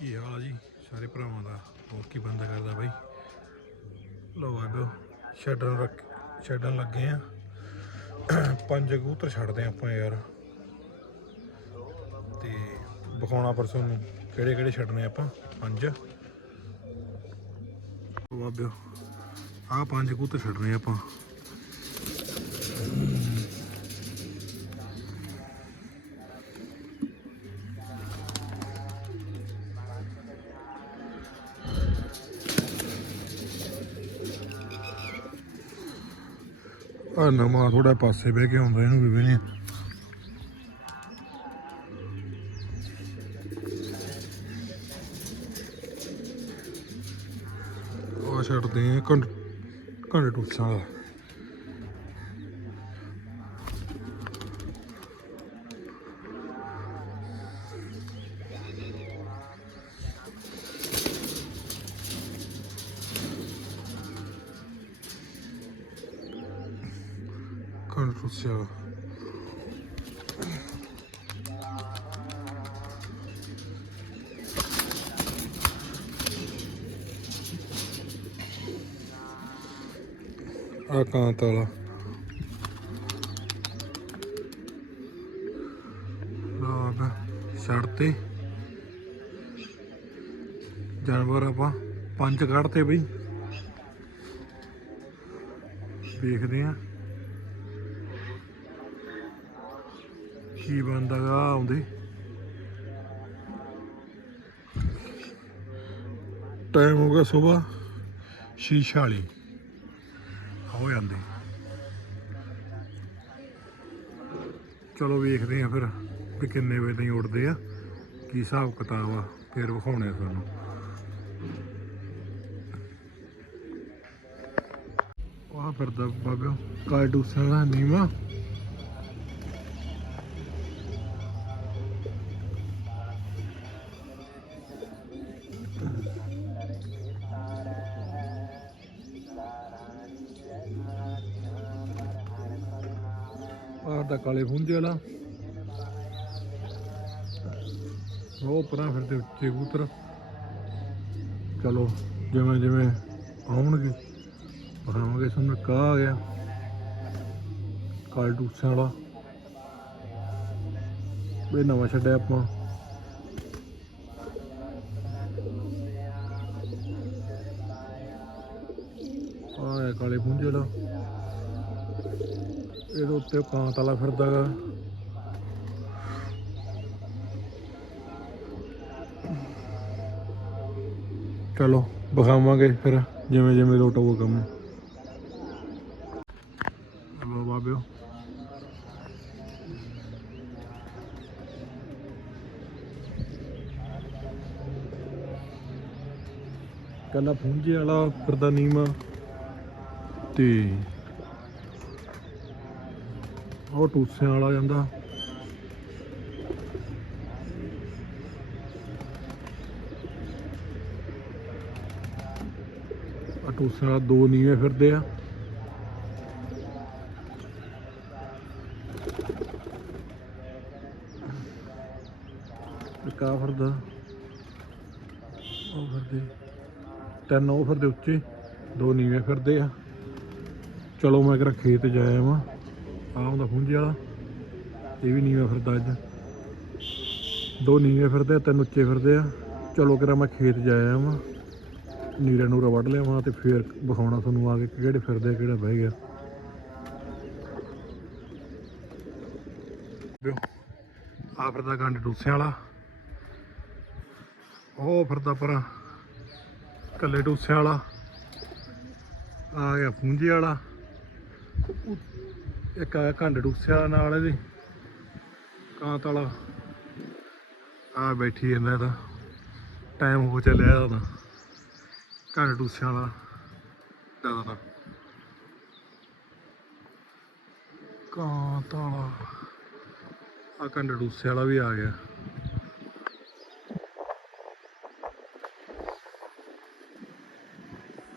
ਕੀ ਹਾਲ ਆ ਜੀ? ਸਾਰੇ ਭਰਾਵਾਂ ਦਾ, ਹੋਰ ਕੀ ਬੰਦਾ ਕਰਦਾ ਬਾਈ? ਲੋ ਆਗੋ ਛੱਡਣ ਰੱਖ ਛੱਡਣ ਲੱਗੇ ਆ। ਪੰਜ ਕਬੂਤਰ ਛੱਡਦੇ ਆਪਾਂ ਯਾਰ। ਤੇ ਵਿਖਾਉਣਾ ਪਰਸੋਂ ਨੂੰ ਕਿਹੜੇ ਕਿਹੜੇ ਛੱਡਨੇ ਆਪਾਂ? ਪੰਜ। ਉਹ ਬਾਬਿਓ ਆਹ ਪੰਜ ਕਬੂਤਰ ਛੱਡਨੇ ਆਪਾਂ। ਆ ਨਵਾਂ ਥੋੜਾ ਪਾਸੇ ਬਹਿ ਕੇ ਆਉਂਦਾ, ਇਹਨੂੰ ਵੀ ਨਹੀਂ ਉਹ ਛੱਡਦੇ ਆ, ਘੰਟ ਘੰਟੇ ਟੁੱਟਾਂ ਦਾ ਘੰਟੇ ਟੁੱਟਾਂ ਦਾ ਆ ਕਾਂਤ ਵਾਲਾ। ਲੋਗ ਛੱਡ ਤੇ। ਜਾਨਵਰ ਆਪਾਂ ਪੰਜ ਕੱਢਤੇ ਬਈ। ਦੇਖਦੇ ਆ ਕੀ ਬੰਦਾਗਾ ਆਉਂਦੇ। ਟਾਈਮ ਹੋ ਗਿਆ ਸਵੇਰ ਸ਼ੀਸ਼ਾ ਵਾਲੀ। ਹੋ ਜਾਂਦੇ। ਚਲੋ ਵੇਖਦੇ ਆ ਫਿਰ ਵੀ ਕਿੰਨੇ ਵਜੇ ਤਾਈਂ ਉੱਡਦੇ ਆ, ਕੀ ਹਿਸਾਬ ਕਿਤਾਬ ਆ, ਫਿਰ ਵਿਖਾਉਣੇ ਆ ਤੁਹਾਨੂੰ। ਆਹ ਫਿਰਦਾ ਬਾਬਿਓ ਕਾਰਡੂਸਾਂ ਦਾ ਨੀਵਾ। ਵਾਲਾ। ਉਹ ਪਰਾਂ ਫਿਰਦੇ ਉੱਚੇ ਕਬੂਤਰ। ਚਲੋ, ਜਿਵੇਂ ਜਿਵੇਂ ਆਉਣਗੇ ਬਣਾਵਾਂਗੇ ਸਾਨੂੰ ਕਾ ਆ ਗਿਆ। ਕਾਲ ਟੂਸਾਂ ਵਾਲਾ। ਇਹ ਨਵਾਂ ਛੱਡਿਆ ਆਪਾਂ। ਆਹ ਕਾਲੇ ਫੁੰਜੇ ਵਾਲਾ। ਇਹਦੇ ਉੱਤੇ ਕਾਂਤ ਵਾਲਾ ਫਿਰਦਾਗਾ ਚਲੋ, ਵਿਖਾਵਾਂਗੇ ਫਿਰ ਜਿਵੇਂ ਜਿਵੇਂ ਲੋਟ ਹੋਊਗਾ ਕੰਮ। ਹਲੋ ਬਾਬਿਓ। ਕੱਲਾ ਫੁੰਜੇ ਵਾਲਾ ਫਿਰਦਾ ਨੀਮਾ ਤੇ ਉਹ ਟੂਸਿਆਂ ਵਾਲਾ ਜਾਂਦਾ। ਆ ਟੂਸਿਆਂ ਵਾਲਾ ਦੋ ਨੀਵੇਂ ਫਿਰਦੇ ਆ। ਇੱਕ ਆ ਫਿਰਦਾ। ਉਹ ਫਿਰਦੇ। ਤਿੰਨ ਉਹ ਫਿਰਦੇ ਉੱਚੇ, ਦੋ ਨੀਵੇਂ ਫਿਰਦੇ ਆ। ਚਲੋ ਮੈਂ ਕਿਹਾ ਖੇਤ ਜਾਇਆ ਵਾਂ। ਆਹ ਹੁੰਦਾ ਖੁੰਝੇ ਵਾਲਾ। ਇਹ ਵੀ ਨੀਵੇਂ ਫਿਰਦਾ ਅੱਜ ਦੋ ਨੀਵੇਂ ਫਿਰਦੇ ਆ, ਤਿੰਨ ਉੱਚੇ ਫਿਰਦੇ ਆ। ਚਲੋ ਕਿਰਾ ਮੈਂ ਖੇਤ ਜਾਇਆ ਵਾਂ। ਨੀਰਾ ਨੂਰਾ ਵੱਢ ਲਿਆਵਾਂ ਤੇ ਫੇਰ ਵਿਖਾਉਣਾ ਤੁਹਾਨੂੰ ਆ ਕੇ ਕਿਹੜੇ ਫਿਰਦੇ ਆ, ਕਿਹੜਾ ਬਹਿ ਗਿਆ। ਆ ਫਿਰਦਾ ਗੰਡ ਡੂਸਿਆਂ ਵਾਲਾ। ਉਹ ਫਿਰਦਾ ਪਰਾਂ ਕੱਲੇ ਡੂਸਿਆਂ ਵਾਲਾ। ਆ ਗਿਆ ਫੂੰਜੇ ਵਾਲਾ। ਇੱਕ ਆ ਘੰਡ ਡੁੱਸਿਆ ਨਾਲ ਇਹਦੇ ਕਾਂਤ ਵਾਲਾ ਆ ਬੈਠੀ ਜਾਂਦਾ ਇਹਦਾ ਟਾਈਮ ਹੋ ਚੱਲਿਆ ਇਹਦਾ ਘੰਡ ਡੁੱਸਿਆ ਵਾਲਾ ਦਾਦਾ ਦਾ ਕਾਂਤ ਵਾਲਾ ਆ ਘੰਡ ਡੁੱਸੇ ਵਾਲਾ ਵੀ ਆ ਗਿਆ।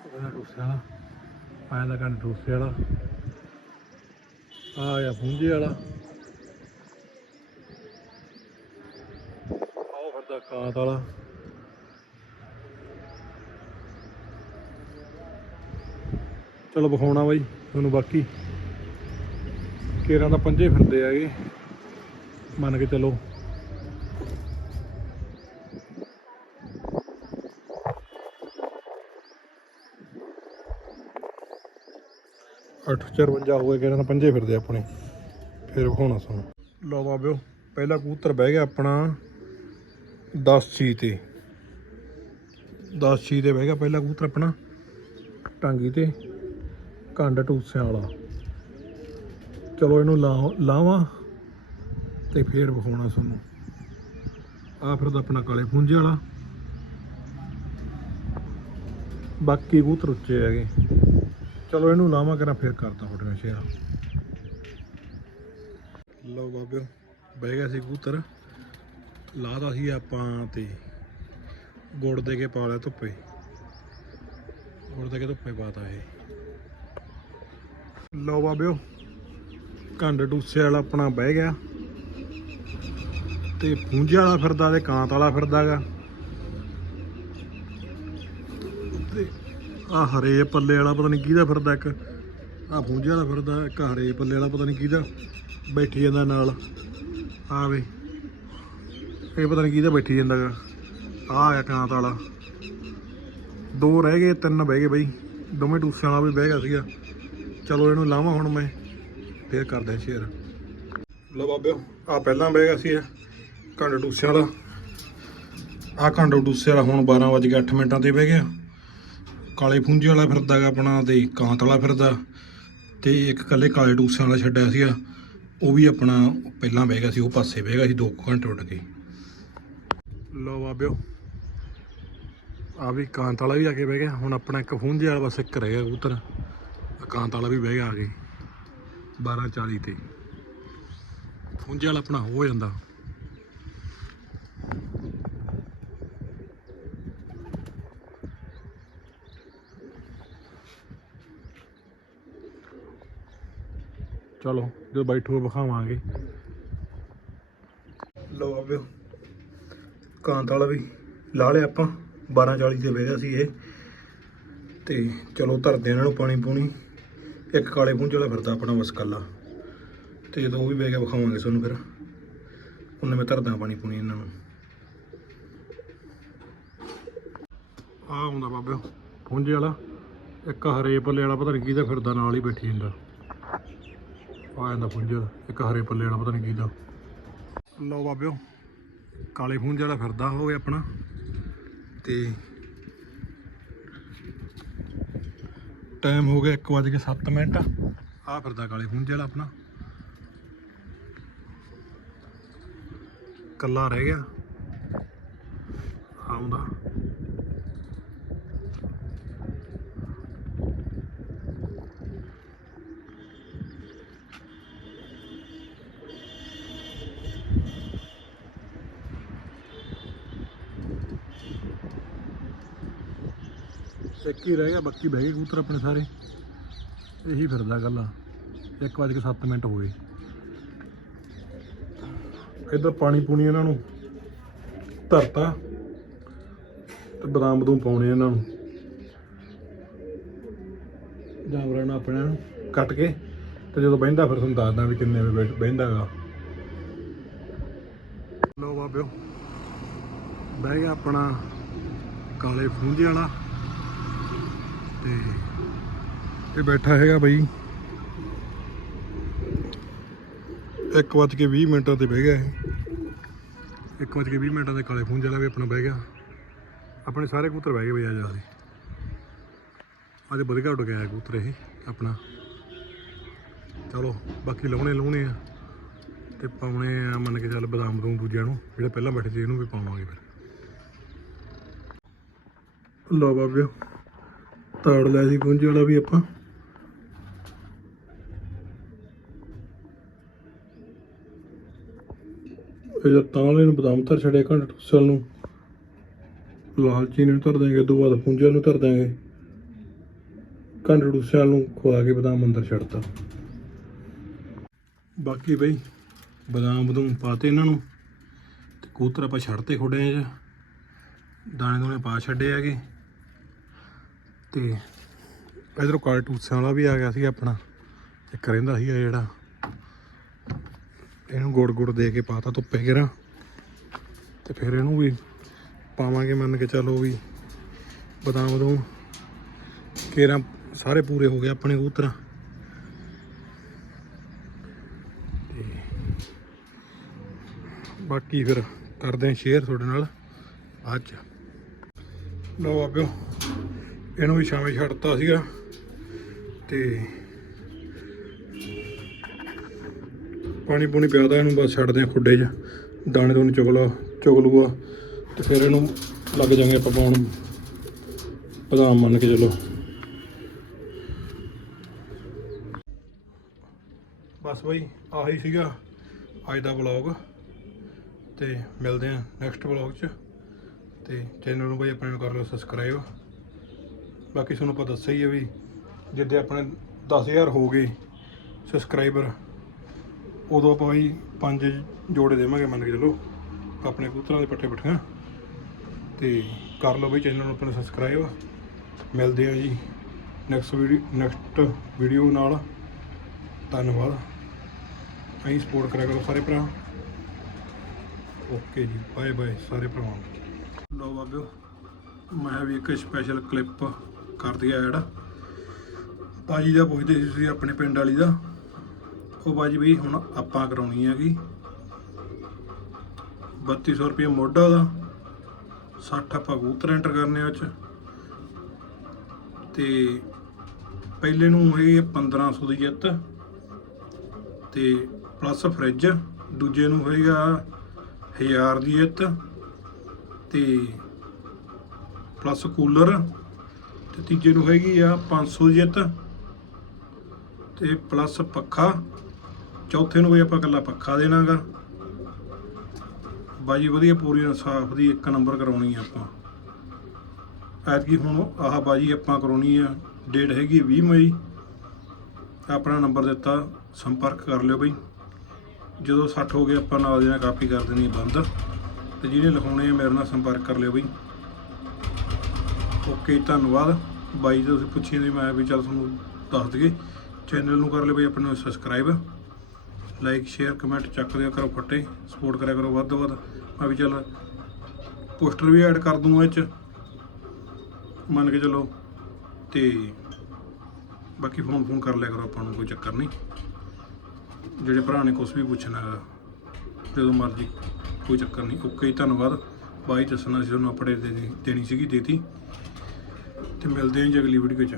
ਉਹਦਾ ਡੁੱਸੇ ਵਾਲਾ ਆਇਆ ਦਾ ਘੰਡ ਡੁੱਸੇ ਵਾਲਾ। ਆ ਗਿਆ ਫੁੰਜੇ ਵਾਲਾ। ਆਹ ਫਿਰਦਾ ਕਾਂਤ ਵਾਲਾ। ਚਲੋ ਵਿਖਾਉਣਾ ਬਾਈ ਤੁਹਾਨੂੰ ਬਾਕੀ। ਕੇਰਾਂ ਦਾ ਪੰਜੇ ਫਿਰਦੇ ਆਗੇ ਮੰਨ ਕੇ ਚਲੋ। ਅੱਠ 54 ਹੋ ਗਏ ਕੇਰਾਂ ਦਾ ਪੰਜੇ ਫਿਰਦੇ ਆਪਣੇ। ਫਿਰ ਵਿਖਾਉਣਾ ਸਾਨੂੰ ਲਓ ਬਾਬਿਓ, ਪਹਿਲਾ ਕਬੂਤਰ ਬਹਿ ਗਿਆ ਆਪਣਾ 10 ਛੀ ਤੇ। 10 ਛੀ ਤੇ ਬਹਿ ਗਿਆ ਪਹਿਲਾ ਕਬੂਤਰ ਆਪਣਾ ਟਾਂਗੀ ਤੇ, ਕੰਡ ਟੂਸਿਆਂ ਵਾਲਾ। ਚਲੋ ਇਹਨੂੰ ਲਾ- ਲਾਵਾਂ ਤੇ ਫੇਰ ਵਿਖਾਉਣਾ ਤੁਹਾਨੂੰ। ਆ ਫਿਰ ਆਪਣਾ ਕਾਲੇ ਪੁੰਜੇ ਵਾਲਾ। ਬਾਕੀ ਕਬੂਤਰ ਉੱਚੇ ਹੈਗੇ। ਚਲੋ ਇਹਨੂੰ ਲਾਵਾਂ ਕਰਾਂ, ਫਿਰ ਕਰਦਾ ਤੁਹਾਡੇ ਨਾਲ ਸ਼ੇਅਰ ਲਓ ਬਾਬਿਓ, ਬਹਿ ਗਿਆ ਸੀ ਕਬੂਤਰ। ਲਾਦਾ ਸੀ ਆਪਾਂ ਤੇ ਗੁੜ ਦੇ ਕੇ ਪਾ ਲਿਆ ਧੁੱਪੇ। ਗੁੜ ਦੇ ਕੇ ਧੁੱਪੇ ਪਾਤਾ ਇਹ। ਲਓ ਬਾਬਿਓ, ਕੰਡ ਟੂਸੇ ਵਾਲਾ ਆਪਣਾ ਬਹਿ ਗਿਆ। ਤੇ ਪੂੰਝੇ ਵਾਲਾ ਫਿਰਦਾ ਤੇ ਕਾਂਤ ਵਾਲਾ ਫਿਰਦਾਗਾ ਤੇ ਆ ਹਰੇ ਪੱਲੇ ਵਾਲਾ ਪਤਾ ਨਹੀਂ ਕਿਹਦਾ ਫਿਰਦਾ ਇੱਕ। ਆ ਪੂੰਝੇ ਵਾਲਾ ਫਿਰਦਾ, ਇੱਕ ਹਰੇ ਪੱਲੇ ਵਾਲਾ ਪਤਾ ਨਹੀਂ ਕਿਹਦਾ। ਬੈਠੀ ਜਾਂਦਾ ਨਾਲ। ਆ ਵੇ। ਇਹ ਪਤਾ ਨਹੀਂ ਕਿਹਦਾ ਬੈਠੀ ਜਾਂਦਾਗਾ ਆ ਆ ਕਾਂਤ ਵਾਲਾ। ਦੋ ਰਹਿ ਗਏ, ਤਿੰਨ ਬਹਿ ਗਏ ਬਈ। ਦੋਵੇਂ ਟੂਸਿਆਂ ਵਾਲਾ ਵੀ ਬਹਿ ਗਿਆ ਸੀਗਾ। ਚਲੋ ਇਹਨੂੰ ਲਾਵਾਂ ਹੁਣ ਮੈਂ। ਫੇਰ ਕਰਦੇ ਸ਼ੇਅਰ ਲੋ ਬਾਬਿਓ ਆ ਪਹਿਲਾਂ ਬਹਿ ਗਿਆ ਸੀ ਇਹ ਕੰਡ ਟੂਸਿਆਂ ਵਾਲਾ। ਆ ਕੰਡ ਟੂਸੇ ਵਾਲਾ ਹੁਣ 12 ਵਜ ਕੇ 8 ਮਿੰਟਾਂ ਤੇ ਬਹਿ ਗਿਆ। ਕਾਲੇ ਫੁੰਜੇ ਵਾਲਾ ਫਿਰਦਾ ਗਾ ਆਪਣਾ ਤੇ ਕਾਂਤ ਵਾਲਾ ਫਿਰਦਾ। ਤੇ ਇੱਕ ਕੱਲੇ ਕਾਲੇ ਟੂਸਿਆਂ ਵਾਲਾ ਛੱਡਿਆ ਸੀਗਾ। ਉਹ ਵੀ ਆਪਣਾ ਪਹਿਲਾਂ ਬਹਿ ਗਿਆ ਸੀ, ਉਹ ਪਾਸੇ ਬਹਿ ਗਿਆ ਸੀ 2 ਘੰਟੇ ਉੱਡ ਕੇ। ਲੋ ਬਾਬਿਓ ਆ ਵੀ ਕਾਂਤ ਵਾਲਾ ਵੀ ਜਾ ਕੇ ਬਹਿ ਗਿਆ। ਹੁਣ ਆਪਣਾ ਇੱਕ ਫੁੰਝੇ ਵਾਲਾ ਬਸ ਇੱਕ ਰਹਿ ਗਿਆ ਕਬੂਤਰ। ਆਹ ਕਾਂਤ ਵਾਲਾ ਵੀ ਬਹਿ ਗਿਆ ਆ ਕੇ। 12:40 ਤੇ। ਫੁੰਜੇ ਵਾਲਾ ਆਪਣਾ ਹੋ ਜਾਂਦਾ। ਚਲੋ, ਜਦੋਂ ਬੈਠੋ, ਵਿਖਾਵਾਂਗੇ। ਲੋ ਆਬਿਓ ਕਾਂਤ ਵਾਲਾ ਵੀ ਲਾ ਲਿਆ ਆਪਾਂ 12:40 ਤੇ ਬਹਿ ਗਿਆ ਸੀ ਇਹ। ਤੇ ਚਲੋ ਧਰਦੇ ਇਹਨਾਂ ਨੂੰ ਪਾਣੀ ਪੂਣੀ। ਇੱਕ ਕਾਲੇ ਪੁੰਝ ਵਾਲਾ ਫਿਰਦਾ ਆਪਣਾ ਬਸ ਕੱਲਾ ਤੇ ਜਦੋਂ ਉਹ ਵੀ ਬਹਿ ਗਿਆ, ਵਿਖਾਵਾਂਗੇ ਤੁਹਾਨੂੰ ਫਿਰ। ਉਹਨੇ ਮੈਂ ਧਰਦਾ ਪਾਣੀ ਪੂਣੀ ਇਹਨਾਂ ਨੂੰ। ਆ ਆਉਂਦਾ ਬਾਬਿਓ ਪੁੰਝੇ ਵਾਲਾ। ਇੱਕ ਹਰੇ ਪੱਲੇ ਵਾਲਾ ਪਤਾ ਨਹੀਂ ਕਿਹਦਾ ਫਿਰਦਾ, ਨਾਲ ਹੀ ਬੈਠੀ ਜਾਂਦਾ ਆ ਜਾਂਦਾ ਪੁੰਝੇ ਇੱਕ ਹਰੇ ਪੱਲੇ ਵਾਲਾ, ਪਤਾ ਨਹੀਂ ਦਾ। ਲਓ ਬਾਬਿਓ, ਕਾਲੇ ਪੁੰਝ ਵਾਲਾ ਫਿਰਦਾ ਹੋ ਗਿਆ ਆਪਣਾ। ਤੇ ਟਾਈਮ ਹੋ ਗਿਆ 1:07 ਮਿੰਟ। ਆ ਫਿਰਦਾ ਕਾਲੇ ਪੁੰਝ ਵਾਲਾ ਆਪਣਾ। ਕੱਲਾ ਰਹਿ ਗਿਆ ਆਉਂਦਾ ਇੱਕ ਹੀ ਰਹਿ ਗਿਆ, ਬਾਕੀ ਬਹਿ ਗਏ ਕਬੂਤਰ ਆਪਣੇ ਸਾਰੇ। ਇਹੀ ਫਿਰਦਾ ਗੱਲਾਂ 1:07 ਮਿੰਟ ਹੋ ਗਏ। ਇੱਧਰ ਪਾਣੀ ਪੂਣੀ ਇਹਨਾਂ ਨੂੰ ਧਰਤਾ ਤੇ ਬਦਾਮ ਬਦੂਮ ਪਾਉਣੇ ਇਹਨਾਂ ਨੂੰ। ਜਾਨਵਰਾਂ ਨੂੰ ਆਪਣੇ ਨੂੰ ਕੱਟ ਕੇ ਤੇ ਜਦੋਂ ਬਹਿੰਦਾ ਫਿਰ ਤੁਹਾਨੂੰ ਦੱਸਦਾ ਵੀ ਕਿੰਨੇ ਵਜੇ ਬੈਠ- ਬਹਿੰਦਾਗਾ। ਲੋ ਬਾਬਿਓ, ਬਹਿ ਗਿਆ ਆਪਣਾ ਕਾਲੇ ਫੂੰਝੇ ਵਾਲਾ। ਤੇ ਇਹ ਬੈਠਾ ਹੈਗਾ ਬਈ। 1:20 ਮਿੰਟਾਂ ਤੇ ਬਹਿ ਗਿਆ ਇਹ। 1:20 ਮਿੰਟਾਂ ਦੇ ਕਾਲੇ ਫੂੰਝ ਵਾਲਾ ਵੀ ਆਪਣਾ ਬਹਿ ਗਿਆ। ਆਪਣੇ ਸਾਰੇ ਕਬੂਤਰ ਬਹਿ ਗਏ ਬਈ ਆ ਜਾ ਅੱਜ ਵਧੀਆ ਉੱਡ ਗਿਆ ਕਬੂਤਰ ਇਹ, ਆਪਣਾ। ਚਲੋ, ਬਾਕੀ ਲਾਉਣੇ ਲਾਉਣੇ ਆ। ਤੇ ਪਾਉਣੇ ਆ ਮੰਨ ਕੇ ਚੱਲ ਬਦਾਮ ਬਦੂਮ ਦੂਜਿਆਂ ਨੂੰ, ਜਿਹੜੇ ਪਹਿਲਾਂ ਬੈਠੇ ਸੀ ਇਹਨੂੰ ਵੀ ਪਾਵਾਂਗੇ ਫਿਰ। ਲਓ ਬਾਬਿਓ। ਤਾੜ ਲਿਆ ਸੀ ਪੁੰਜ ਵਾਲਾ ਵੀ ਆਪਾਂ। ਇਹ ਤਾਂ ਵਾਲੇ ਨੂੰ ਬਦਾਮ ਧਰ ਛੜਿਆ ਘੰਟ ਟੁੱਸਲ ਨੂੰ। ਲਾਲਚੀ ਨੂੰ ਧਰ ਦਾਂਗੇ ਉਦੋਂ ਬਾਅਦ ਪੁੰਜਲ ਨੂੰ ਧਰ ਦਾਂਗੇ ਘੰਟ ਟੁੱਸਲ ਨੂੰ ਖਵਾ ਕੇ ਬਦਾਮ ਅੰਦਰ ਛੱਡਤਾ। ਬਾਕੀ ਬਈ, ਬਦਾਮ ਬਦੂਮ ਪਾਤੇ ਇਹਨਾਂ ਨੂੰ, ਤੇ ਕਬੂਤਰ ਆਪਾਂ ਛੱਡਤੇ ਖੋੜੇ ਚ ਦਾਣੇ ਦੂਣੇ ਪਾ ਛੱਡੇ ਹੈਗੇ। ਤੇ ਇਧਰੋਂ ਕਾਰਟੂਸਾਂ ਵਾਲਾ ਵੀ ਆ ਗਿਆ ਸੀ ਆਪਣਾ, ਇੱਕ ਰਹਿੰਦਾ ਸੀ ਜਿਹੜਾ। ਇਹਨੂੰ ਗੁੜ ਗੁੜ ਦੇ ਕੇ ਪਾਤਾ ਧੁੱਪੇ ਗਿਰਾਂ। ਤੇ ਫਿਰ ਇਹਨੂੰ ਵੀ ਪਾਵਾਂਗੇ ਮੰਨ ਕੇ ਚੱਲੋ ਵੀ ਬਦਾਮ ਬਦੂਮ ਕੇਰਾਂ ਸਾਰੇ ਪੂਰੇ ਹੋ ਗਏ ਆਪਣੇ ਕਬੂਤਰ। ਤੇ ਬਾਕੀ ਫਿਰ ਕਰਦੇ ਹਾਂ ਸ਼ੇਅਰ ਤੁਹਾਡੇ ਨਾਲ ਅੱਜ। ਲਓ ਬਾਬਿਓ। ਇਹਨੂੰ ਵੀ ਸ਼ਾਮੇ ਛੱਡਤਾ ਸੀਗਾ। ਤੇ ਪਾਣੀ ਪੂਣੀ ਪਿਆਦਾ ਇਹਨੂੰ, ਬਸ ਛੱਡਦੇ ਆ ਖੁੱਡੇ 'ਚ। ਦਾਣੇ ਦੋਨੇ ਚੁਗਲਾ ਚੁਗਲੂਆ ਚੁਗ ਤੇ ਫਿਰ ਇਹਨੂੰ ਲੱਗ ਜਾਾਂਗੇ ਆਪਾਂ ਪਾਉਣ। ਬਦਾਮ ਮੰਨ ਕੇ ਚਲੋ। ਬਸ ਬਈ, ਆਹੀ ਸੀਗਾ ਅੱਜ ਦਾ ਵਲੌਗ ਤੇ ਮਿਲਦੇ ਆ ਨੈਕਸਟ ਵਲੌਗ 'ਚ। ਤੇ ਚੈਨਲ ਨੂੰ ਬਈ ਆਪਣੇ ਨੂੰ ਕਰ ਲਓ ਸਬਸਕ੍ਰਾਈਬ ਬਾਕੀ ਤੁਹਾਨੂੰ ਪਤਾ ਦੱਸਿਆ ਹੀ ਹੈ ਵੀ ਜਿੱਦੇ ਆਪਣੇ 10000 ਹੋ ਗਏ ਸਬਸਕ੍ਰਾਈਬਰ ਉਦੋਂ ਆਪਾਂ ਬਈ ਪੰਜ ਜੋੜੇ ਦੇਵਾਂਗੇ, ਮੰਨ ਕੇ ਚਲੋ, ਆਪਣੇ ਕਬੂਤਰਾਂ ਦੇ ਪੱਠੇ ਪੱਠੀਆਂ ਤੇ ਕਰ ਲਓ ਬਈ ਚੈਨਲ ਨੂੰ ਆਪਣੇ ਸਬਸਕ੍ਰਾਈਬ ਮਿਲਦੇ ਆ ਜੀ ਨੈਕਸਟ ਵੀਡੀਓ ਨੈਕਸਟ ਵੀਡੀਓ ਨਾਲ। ਧੰਨਵਾਦ। ਅਸੀਂ ਸਪੋਰਟ ਕਰਿਆ ਕਰੋ ਸਾਰੇ ਭਰਾ। ਓਕੇ ਜੀ ਬਾਏ ਬਾਏ ਸਾਰੇ ਭਰਾਵਾਂ ਨੂੰ। ਲੋ ਬਾਬਿਓ, ਮੈਂ ਵੀ ਇੱਕ ਸਪੈਸ਼ਲ ਕਲਿੱਪ ਕਰਦੀ ਆ ਐਡ ਬਾਜੀ ਦਾ ਪੁੱਛਦੇ ਸੀ ਤੁਸੀਂ ਆਪਣੇ ਪਿੰਡ ਵਾਲੀ ਦਾ। ਉਹ ਬਾਜੀ ਵੀ ਹੁਣ ਆਪਾਂ ਕਰਾਉਣੀ ਹੈਗੀ। 3200 ਰੁਪਏ ਮੋਢਾ ਦਾ 60 ਆਪਾਂ ਕਬੂਤਰ ਐਂਟਰ ਕਰਨੇ ਆ ਚ। ਤੇ ਪਹਿਲੇ ਨੂੰ ਇਹ 1500 ਦੀ ਜਿੱਤ। ਤੇ ਪਲੱਸ ਫ੍ਰਿਜ ਦੂਜੇ ਨੂੰ ਹੋਏਗਾ 1000 ਦੀ ਜਿੱਤ। ਤੇ ਪਲੱਸ ਕੂਲਰ ਤੇ ਤੀਜੇ ਨੂੰ ਹੈਗੀ ਆ 500 ਦੀ ਜਿੱਤ ਤੇ ਪਲੱਸ ਪੱਖਾ। ਚੌਥੇ ਨੂੰ ਵੀ ਆਪਾਂ ਇਕੱਲਾ ਪੱਖਾ ਦੇਣਾਗਾ। ਬਾਜੀ ਵਧੀਆ ਪੂਰੀ ਇਨਸਾਫ ਦੀ ਇੱਕ ਨੰਬਰ ਕਰਾਉਣੀ ਆ ਆਪਾਂ। ਐਤਕੀ ਹੁਣ ਆਹ ਬਾਜੀ ਆਪਾਂ ਕਰਾਉਣੀ ਆ, ਡੇਟ ਹੈਗੀ 20 ਮਈ। ਆਪਣਾ ਨੰਬਰ ਦਿੱਤਾ, ਸੰਪਰਕ ਕਰ ਲਿਓ ਬਈ। ਜਦੋਂ 60 ਹੋ ਗਏ ਆਪਾਂ ਨਾਲ ਦੀ ਨਾਲ ਕਾਪੀ ਕਰ ਦੇਣੀ ਬੰਦ। ਤੇ ਜਿਹਨੇ ਲਿਖਾਉਣੇ ਆ, ਮੇਰੇ ਨਾਲ ਸੰਪਰਕ ਕਰ ਲਿਓ ਬਈ। ਓਕੇ ਧੰਨਵਾਦ। ਬਾਈ ਜੀ ਤੁਸੀਂ ਪੁੱਛੀ ਨਹੀਂ ਮੈਂ ਵੀ ਚੱਲ ਤੁਹਾਨੂੰ ਦੱਸ ਦਈਏ। ਚੈਨਲ ਨੂੰ ਕਰ ਲਿਓ ਬਈ ਆਪਣੇ ਨੂੰ ਸਬਸਕ੍ਰਾਈਬ ਲਾਈਕ ਸ਼ੇਅਰ ਕਮੈਂਟ ਚੱਕ ਦਿਆ ਕਰੋ ਫੱਟੇ। ਸਪੋਰਟ ਕਰਿਆ ਕਰੋ ਵੱਧ ਤੋਂ ਵੱਧ। ਮੈਂ ਵੀ ਚੱਲ ਪੋਸਟਰ ਵੀ ਐਡ ਕਰ ਦੂੰਗਾ ਇਹ ਚ ਮੰਨ ਕੇ ਚੱਲੋ। ਤੇ ਬਾਕੀ ਫੋਨ ਫੋਨ ਕਰ ਲਿਆ ਕਰੋ ਆਪਾਂ ਨੂੰ ਕੋਈ ਚੱਕਰ ਨਹੀਂ। ਜਿਹੜੇ ਭਰਾ ਨੇ ਕੁਝ ਵੀ ਪੁੱਛਣਾ ਹੈਗਾ ਜਦੋਂ ਮਰਜ਼ੀ ਕੋਈ ਚੱਕਰ ਨਹੀਂ। ਓਕੇ ਜੀ, ਧੰਨਵਾਦ। ਬਾਈ ਦੱਸਣਾ ਸੀ ਤੁਹਾਨੂੰ ਅਪਡੇਟ ਦੇਣੀ ਦੇਣੀ ਸੀਗੀ ਦੇਤੀ। ਤੇ ਮਿਲਦੇ ਹਾਂ ਜੀ ਅਗਲੀ ਵੀਡੀਓ 'ਚ।